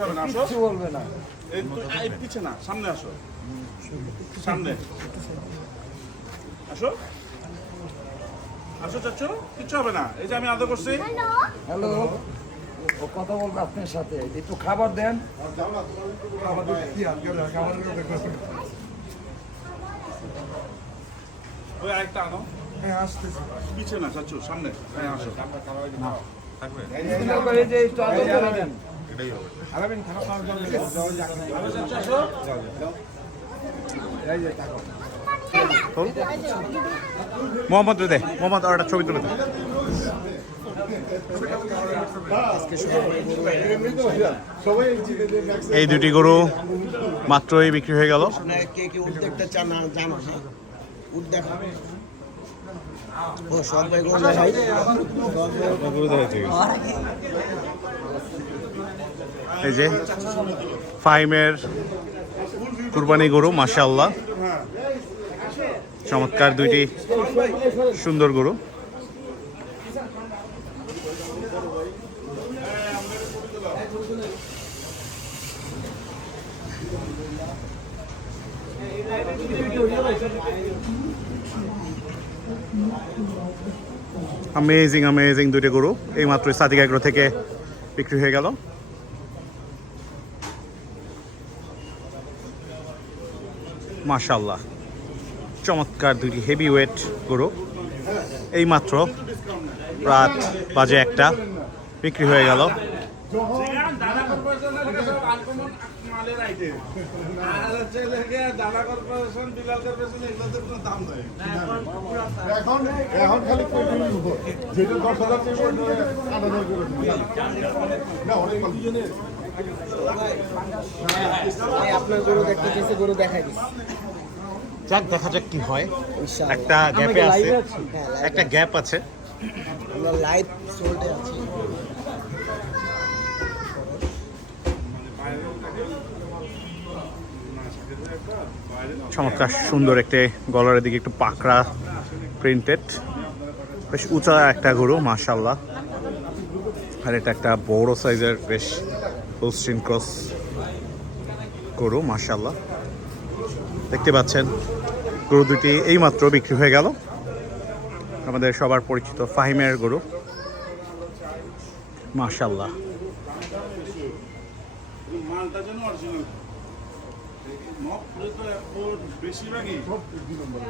কিছু বলবে না, পিছে না, সামনে আসো, সামনে আসো, আসো চাচ্ছ, কিচ্ছু হবে না। এই যে আমি আদর করছি। হ্যালো, ও কথা বলবে আপনার সাথে, একটু খাবার দেন। ওই আরেকটা আনো। হ্যাঁ, আসতেছি। পিছে না চাচ্ছ, সামনে। হ্যাঁ আসো। এই যে একটু আদর করে দেন। মোহাম্মদ রে দে, মোহাম্মদ আর একটা ছবি তুলে দে। এই দুটি গরু মাত্রই বিক্রি হয়ে গেল। কে কি উদ্যোগটা চান না জানো? উদ্যোগ ও সব গরু দেখাই, এই যে ফাইমের কুরবানি গরু, মাশাআল্লাহ, চমৎকার দুইটি সুন্দর গরু। অ্যামেজিং অ্যামেজিং দুইটি গরু এই মাত্র সাদিক এগ্রো থেকে বিক্রি হয়ে গেল। মাশাআল্লাহ, চমৎকার দুইটি হেভি ওয়েট গরু এই মাত্র রাত বাজে 1টা বিক্রি হয়ে গেল। আপনার গরু দেখতে গেছে, গরু দেখাই দিস। যাক, দেখা যাক কি হয়। ইনশাআল্লাহ। একটা গ্যাপে আছে, একটা গ্যাপ আছে। আমরা লাইভ সোল্ডে আছি। চমৎকার সুন্দর একটি, গলার দিকে একটু পাকড়া প্রিন্টেড, বেশ উঁচা একটা গরু, মাশাআল্লাহ। আর এটা একটা বড় সাইজের বেশ হোলস্টিন ক্রস গরু, মাশাআল্লাহ। দেখতে পাচ্ছেন গরু দুটি এইমাত্র বিক্রি হয়ে গেল। আমাদের সবার পরিচিত ফাহিমের গরু, মাশাআল্লাহ। মালটা যেন অরিজিনাল। বেশিরভাগই 2 নম্বর